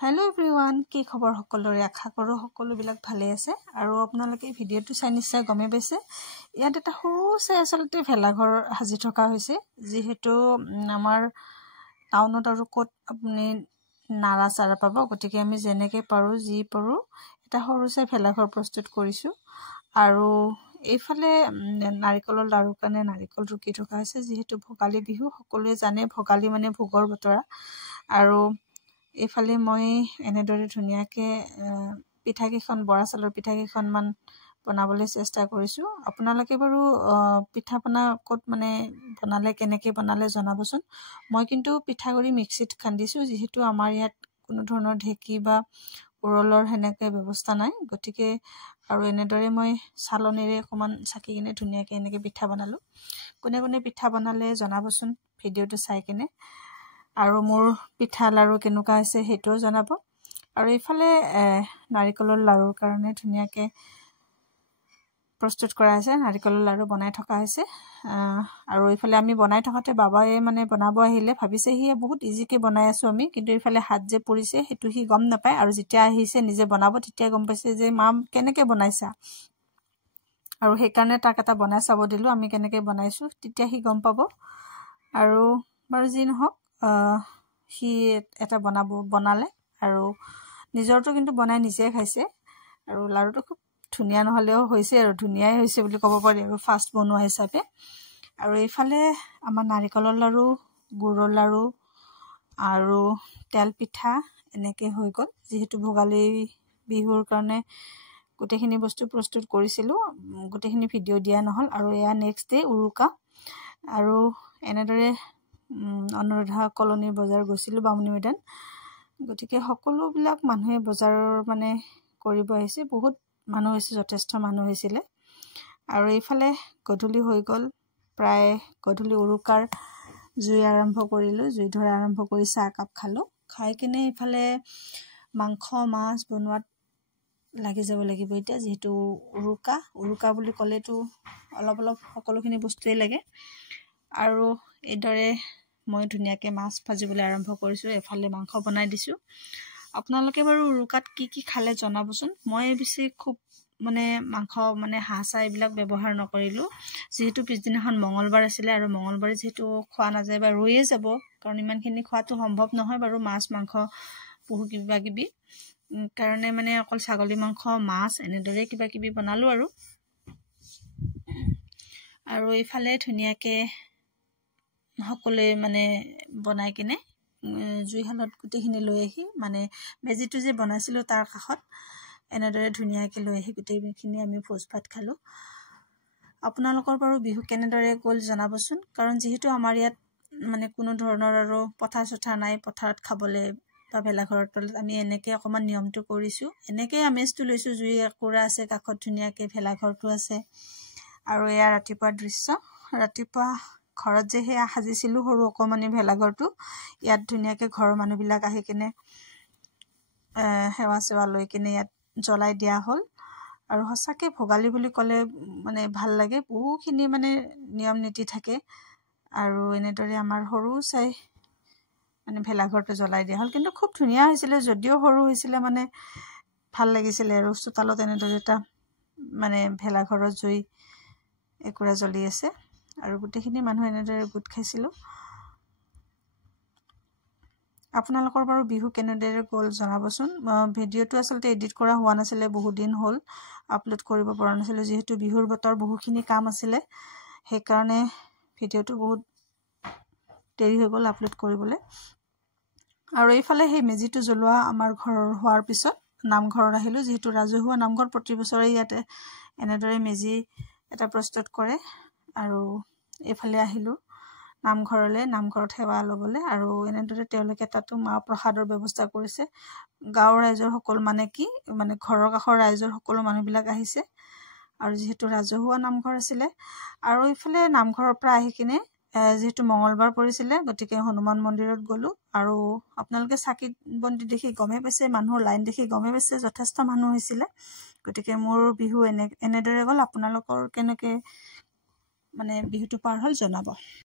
hello everyone की खबर সকলোৰে আশা কৰো সকলোবিলাক ভালে আছে আৰু আপোনালোকে ভিডিওটো চাই নিশ্চয় গমে পাইছে ইয়াত এটা সৰুছে আসলতে ভেলাঘৰ হাজি থকা হৈছে যেহেতু আমাৰ টাউনত আৰু কোট আপুনি নাৰা চাৰা পাব গতিকে আমি যেনেকৈ পাৰো যি পাৰো এটা সৰুছে ভেলাঘৰ প্ৰস্তুত কৰিছো আৰু এইফালে নাৰিকলৰ লাৰু কাৰণে নাৰিকল ৰুকি থকা হৈছে যেহেতু ভোগালী বিহু সকলোৱে জানে ভোগালী মানে ভোগৰ বতৰা আৰু এফালে মই এনেদৰে ধুনিয়াকে পিঠা কেখন বৰা চালৰ পিঠা কেখনমান বনাবলৈ চেষ্টা কৰিছো আপোনালোকে বাৰু পিঠা বনা কত মানে বনালে কেনেকৈ বনালে জনাবচোন মই কিন্তু পিঠাগুৰি মিক্সিত খান্দিছো যেহেতু আমাৰ ইয়াত কোনো ধৰণৰ ঢেকি বা উৰলৰ হেনেকৈ ব্যৱস্থা নাই গতিকে আৰু এনেদৰে মই চালনেৰে অকমান চাকি কিনে ধুনিয়াকে এনেকৈ পিঠা বনালো কোনে কোনে পিঠা বনালে জনাবচোন ভিডিওটো চাই কিনে আৰু মোৰ পিঠা লাৰু কেনেকুৱা হৈছে হেটো জনাব আৰু ইফালে নাৰিকলৰ লাৰুৰ কাৰণে ধুনিয়াকে প্ৰস্তুত কৰা আছে নাৰিকলৰ লাৰু বনাই থকা হৈছে আৰু ইফালে আমি বনাই থকাতে বাবায়ে মানে বনাব আহিলে ভাবিছে হি বহুত ইজিকে বনাই আছো আমি কিন্তু ইফালে হাত যে পৰিছে হেতু হি গম নাপায় আৰু যেতিয়া আহিছে নিজে বনাব তেতিয়া গম পাইছে যে মা কেনেকৈ বনাইছা আৰু সেই কাৰণে তাক এটা বনাই চাব দিলো আমি কেনেকৈ বনাইছো তেতিয়া হি গম পাব আৰু বাৰু যি নহওক হি এটা বনালে আৰু নিজৰটো কিন্তু বনাই নিজে খাইছে আৰু লাৰুটো খুব ধুনিয়া নহলেও হৈছে আৰু ধুনিয়াই হৈছে বুলি ক'ব পাৰি আৰু ফাষ্ট বনোৱা হিচাপে আৰু এইফালে আমাৰ নাৰিকলৰ লাৰু গুৰৰ লাৰু আৰু তেল পিঠা এনেকৈ হৈ গ'ল যেহেতু ভোগালী বিহুৰ কাৰণে গোটেইখিনি বস্তু প্ৰস্তুত কৰিছিলো গোটেইখিনি ভিডিও দিয়া নহল আৰু এয়া নেক্সট ডে উৰুকা আৰু এনেদৰে অনুৰাধা কলনীৰ বজাৰ গৈছিলো বামুনী ময়দান গতিকে সকলোবিলাক মানুহে বজাৰৰ মানে কৰিব আহিছে বহুত মানুহ হৈছে যথেষ্ট মানুহ হৈছিলে আৰু এইফালে গধূলি হৈ গ'ল প্ৰায় গধূলি উৰুকাৰ জুই আৰম্ভ কৰিলো জুই ধৰা আৰম্ভ কৰি চাহ কাপ খালো খাই কিনে এইফালে মাংস মাছ বনোৱাত লাগি যাব লাগিব এতিয়া যেহেতু উৰুকা বুলি ক'লেতো অলপ সকলোখিনি বস্তুৱে লাগে আৰু এইদৰে মই ধুনিয়াকে মাছ ভাজিবলৈ আৰম্ভ কৰিছো এফালে মাংস বনাই দিছো আপোনালোকে বাৰু উৰুকাত কি খালে জনাবচোন মই বেছি খুব মানে মাংস মানে হাঁহা এইবিলাক ব্যৱহাৰ নকৰিলো যেহেতু পিছদিনাখন মঙ্গলবাৰ আছিল আৰু মঙ্গলবাৰে যেহেতু খোৱা নাযায় বা ৰৈয়ে যাব কাৰণ ইমানখিনি খোৱাটো সম্ভৱ নহয় বাৰু মাছ মাংস বহু কিবা কিবি কাৰণে মানে অকল ছাগলী মাংস মাছ এনেদৰে কিবা কিবি বনালো আৰু এইফালে ধুনিয়াকে সকলোৱে মানে বনাই কিনে জুইহালত গুটেইখিনি লৈ আহি মানে মেজিটো যে বনাইছিলো তাৰ কাষত এনেদৰে ধুনিয়াকে লৈ আহি গুটেইখিনি আমি ভোজ ভাত খালো আপোনালোকৰ বাৰু বিহু কেনেদৰে গ'ল জনাবচোন কাৰণ যেহেতু আমাৰ ইয়াত মানে কোনো ধৰণৰ আৰু পথাৰ চথা নাই পথাৰত খাবলে বা ভেলাঘৰৰ তলত আমি এনেকৈ অকমান নিয়মটো কৰিছো এনেকৈ আমেজটো লৈছো জুই একুৰা আছে কাষত ধুনিয়াকে ভেলাঘৰটো আছে আৰু এয়া ৰাতিপুৱাৰ দৃশ্য ৰাতিপুৱা ঘৰত যে হেয়া সাজিছিলো সৰু অকমানি ভেলাঘৰটো ইয়াত ধুনিয়াকে ঘৰৰ মানুহবিলাক আহি কিনে হেৱা সেৱা লৈ কিনে ইয়াত জ্বলাই দিয়া হল আৰু হসাকে ভোগালী বুলি ক'লে মানে ভাল লাগে বহুখিনি মানে নিয়ম নীতি থাকে আৰু এনেদৰে আমাৰ সৰু চাই মানে ভেলাঘৰটো জ্বলাই দিয়া হল কিন্তু খুব ধুনিয়া হৈছিল যদিও সৰু হৈছিল মানে ভাল লাগিছিল আৰু চোতালত এনেদৰে এটা মানে ভেলাঘৰৰ জুই একুৰা জ্বলি আছে আৰু গোটেইখিনি মানুহ এনেদৰে গোট খাইছিলো আপোনালোকৰ বাৰু বিহু কেনেদৰে গ'ল জনাবচোন ভিডিওটো আসলতে এডিট কৰা হোৱা নাছিল বহুত দিন হ'ল আপলোড কৰিব পৰা নাছিল যেহেতু বিহুৰ বতৰ বহুখিনি কাম আছিল সেই কাৰণে ভিডিওটো বহুত দেৰি হৈ গ'ল আপলোড কৰিবলৈ আৰু এইফালে সেই মেজিটো জ্বলোৱা আমাৰ ঘৰৰ হোৱাৰ পিছত নামঘৰত আহিলো যেহেতু ৰাজহুৱা নামঘৰ প্ৰতি বছৰে ইয়াতে এনেদৰে মেজি এটা প্ৰস্তুত কৰে আৰু এফালে আহিলো নামঘৰলে নামঘৰত সেৱা লবলৈ আৰু এনেদৰে তেওঁলোকে তাতো মা প্ৰসাদৰ ব্যৱস্থা কৰিছে গাঁৱৰ ৰাইজৰ সকলো মানে কি মানে ঘৰৰ কাষৰ ৰাইজৰ সকলো মানুহবিলাক আহিছে আৰু যেহেতু ৰাজহুৱা নামঘৰ আছিল আৰু ইফালে নামঘৰৰ পৰা আহি কিনে যেহেতু মঙ্গলবাৰ পৰিছিল গতিকে হনুমান মন্দিৰত গলো আৰু আপোনালোকে চাকি বন্তি দেখি গমে পাইছে মানুহৰ লাইন দেখি গমে পাইছে যথেষ্ট মানুহ হৈছিল গতিকে মোৰ বিহু এনেদৰে গ'ল আপোনালোকৰ কেনেকৈ মানে বিহুটো পাৰ হ'ল জনাব